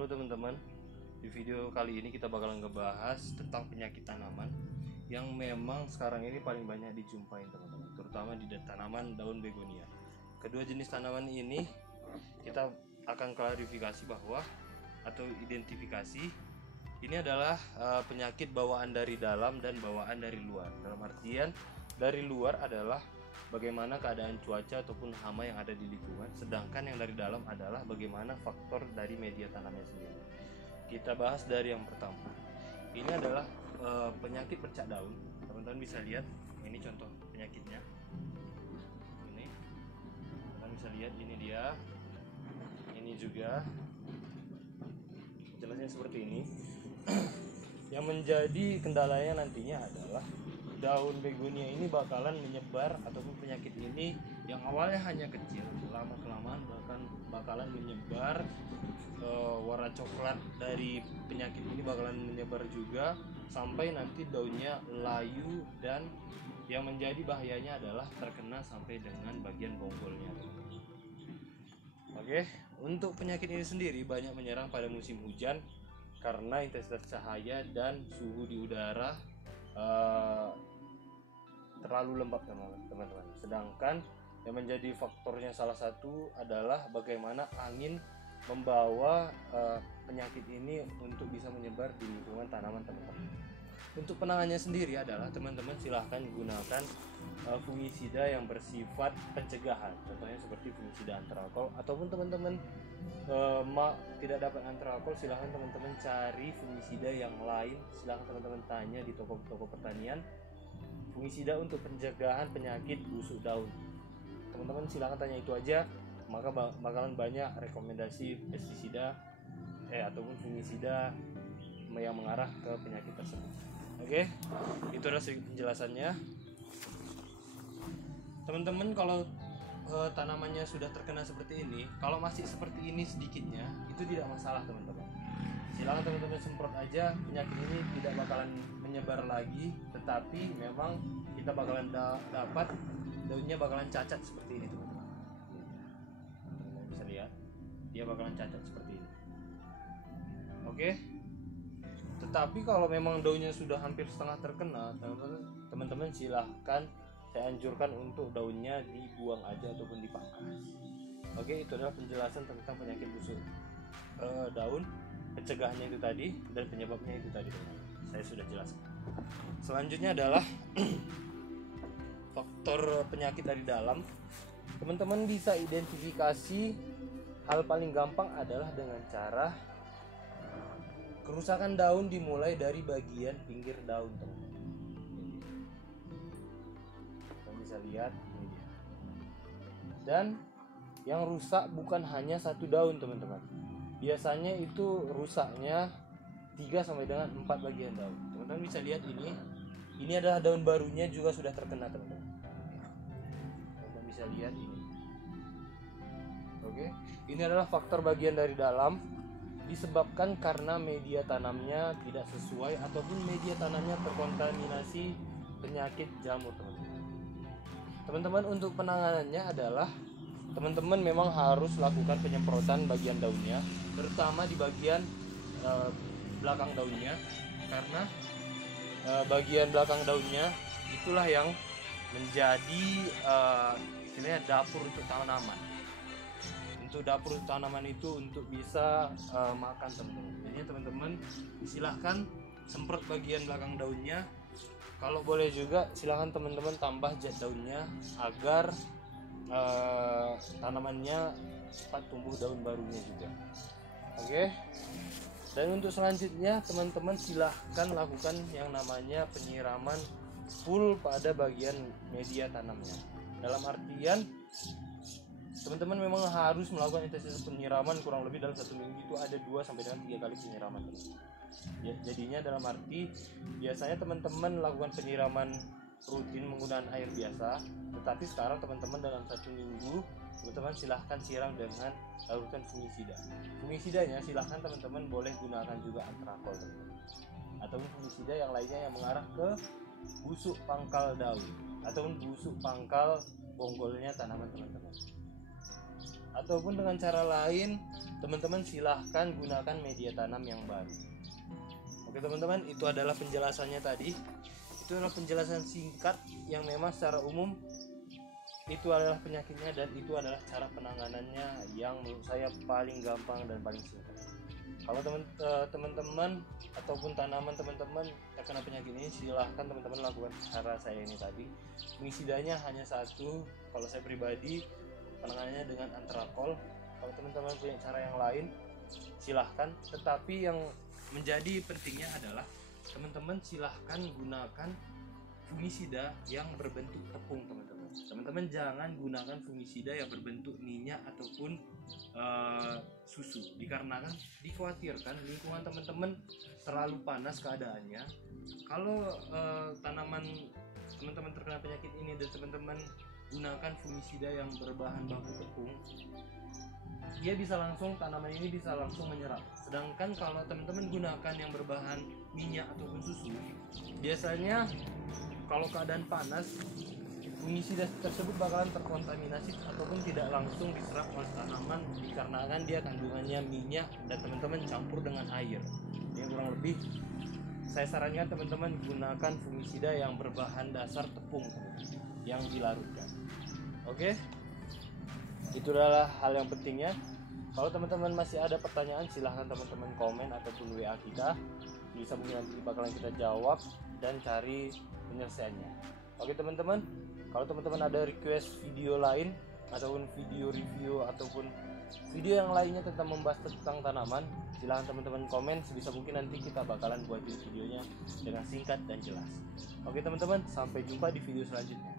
Halo teman-teman, di video kali ini kita bakalan ngebahas tentang penyakit tanaman yang memang sekarang ini paling banyak dijumpai teman-teman, terutama di tanaman daun begonia. Kedua jenis tanaman ini kita akan klarifikasi bahwa atau identifikasi ini adalah penyakit bawaan dari dalam dan bawaan dari luar. Dalam artian dari luar adalah bagaimana keadaan cuaca ataupun hama yang ada di lingkungan, sedangkan yang dari dalam adalah bagaimana faktor dari media tanamnya sendiri. Kita bahas dari yang pertama. Ini adalah penyakit bercak daun. Teman-teman bisa lihat, ini contoh penyakitnya. Ini, teman bisa lihat, ini dia. Ini juga. Jelasnya seperti ini. Yang menjadi kendalanya nantinya adalah daun begonia ini bakalan menyebar, ataupun penyakit ini yang awalnya hanya kecil, lama kelamaan bakalan menyebar. Warna coklat dari penyakit ini bakalan menyebar juga sampai nanti daunnya layu, dan yang menjadi bahayanya adalah terkena sampai dengan bagian bonggolnya. Oke, untuk penyakit ini sendiri banyak menyerang pada musim hujan karena intensitas cahaya dan suhu di udara terlalu lembab teman-teman. Sedangkan yang menjadi faktornya salah satu adalah bagaimana angin membawa penyakit ini untuk bisa menyebar di lingkungan tanaman teman-teman. Untuk penanganannya sendiri adalah teman-teman silahkan gunakan fungisida yang bersifat pencegahan, contohnya seperti fungisida antralkol, ataupun teman-teman tidak dapat antralkol, silahkan teman-teman cari fungisida yang lain. Silahkan teman-teman tanya di toko-toko pertanian fungisida untuk pencegahan penyakit busuk daun. Teman-teman silahkan tanya itu aja, maka bakalan banyak rekomendasi pestisida ataupun fungisida yang mengarah ke penyakit tersebut. Oke, itu adalah penjelasannya. Teman-teman kalau tanamannya sudah terkena seperti ini, kalau masih seperti ini sedikitnya, itu tidak masalah teman-teman. Silakan teman-teman semprot aja, penyakit ini tidak bakalan menyebar lagi, tetapi memang kita bakalan dapat daunnya bakalan cacat seperti ini teman-teman. Teman-teman bisa lihat, dia bakalan cacat seperti ini. Oke. Tetapi kalau memang daunnya sudah hampir setengah terkena, teman-teman silahkan saya anjurkan untuk daunnya dibuang aja ataupun dipangkas. Oke, itu adalah penjelasan tentang penyakit busuk daun, pencegahannya itu tadi, dan penyebabnya itu tadi. Saya sudah jelaskan. Selanjutnya adalah faktor penyakit dari dalam. Teman-teman bisa identifikasi, hal paling gampang adalah dengan cara kerusakan daun dimulai dari bagian pinggir daun, teman-teman. Kita bisa lihat ini dia. Dan yang rusak bukan hanya satu daun, teman-teman. Biasanya itu rusaknya 3 sampai dengan 4 bagian daun. Teman-teman bisa lihat ini. Ini adalah daun barunya juga sudah terkena, teman-teman. Teman-teman bisa lihat ini. Oke, ini adalah faktor bagian dari dalam, disebabkan karena media tanamnya tidak sesuai ataupun media tanamnya terkontaminasi penyakit jamur, teman-teman. Teman-teman, untuk penanganannya adalah teman-teman memang harus lakukan penyemprotan bagian daunnya, terutama di bagian belakang daunnya, karena bagian belakang daunnya itulah yang menjadi istilahnya dapur untuk tanaman. Untuk dapur tanaman itu untuk bisa makan, teman-teman. Jadi teman-teman silahkan semprot bagian belakang daunnya. Kalau boleh juga silahkan teman-teman tambah jet daunnya agar tanamannya cepat tumbuh daun barunya juga. Oke. Dan untuk selanjutnya teman-teman silahkan lakukan yang namanya penyiraman full pada bagian media tanamnya. Dalam artian teman-teman memang harus melakukan intensitas penyiraman kurang lebih dalam 1 minggu itu ada 2 sampai dengan 3 kali penyiraman. Ya, jadinya dalam arti biasanya teman-teman lakukan penyiraman rutin menggunakan air biasa, tetapi sekarang teman-teman dalam 1 minggu teman-teman silahkan siram dengan larutan fungisida. Fungisidanya silahkan teman-teman boleh gunakan juga antracol, teman-teman, ataupun fungisida yang lainnya yang mengarah ke busuk pangkal daun ataupun busuk pangkal bonggolnya tanaman, teman-teman. Ataupun dengan cara lain teman-teman silahkan gunakan media tanam yang baru. Oke teman-teman, itu adalah penjelasannya tadi. Itu adalah penjelasan singkat yang memang secara umum itu adalah penyakitnya dan itu adalah cara penanganannya yang menurut saya paling gampang dan paling singkat. Kalau teman-teman ataupun tanaman teman-teman terkena penyakit ini, silahkan teman-teman lakukan cara saya ini tadi. Fungisidanya hanya satu, kalau saya pribadi penanganannya dengan antrakol. Kalau teman-teman punya cara yang lain silahkan, tetapi yang menjadi pentingnya adalah teman-teman silahkan gunakan fungisida yang berbentuk tepung teman-teman. Teman-teman jangan gunakan fungisida yang berbentuk minyak ataupun susu, dikarenakan dikhawatirkan lingkungan teman-teman terlalu panas keadaannya. Kalau tanaman teman-teman terkena penyakit ini dan teman-teman gunakan fungisida yang berbahan baku tepung, dia bisa langsung, tanaman ini bisa langsung menyerap. Sedangkan kalau teman-teman gunakan yang berbahan minyak ataupun susu, biasanya kalau keadaan panas, fungisida tersebut bakalan terkontaminasi ataupun tidak langsung diserap oleh tanaman, dikarenakan dia kandungannya minyak dan teman-teman campur dengan air. Jadi kurang lebih saya sarankan teman-teman gunakan fungisida yang berbahan dasar tepung yang dilarutkan. Oke, itu adalah hal yang pentingnya. Kalau teman-teman masih ada pertanyaan, silahkan teman-teman komen ataupun WA kita, bisa mungkin nanti bakalan kita jawab dan cari penyelesaiannya. Oke teman-teman, kalau teman-teman ada request video lain ataupun video review ataupun video yang lainnya tentang membahas tentang tanaman, silahkan teman-teman komen. Sebisa mungkin nanti kita bakalan buatin videonya dengan singkat dan jelas. Oke teman-teman, sampai jumpa di video selanjutnya.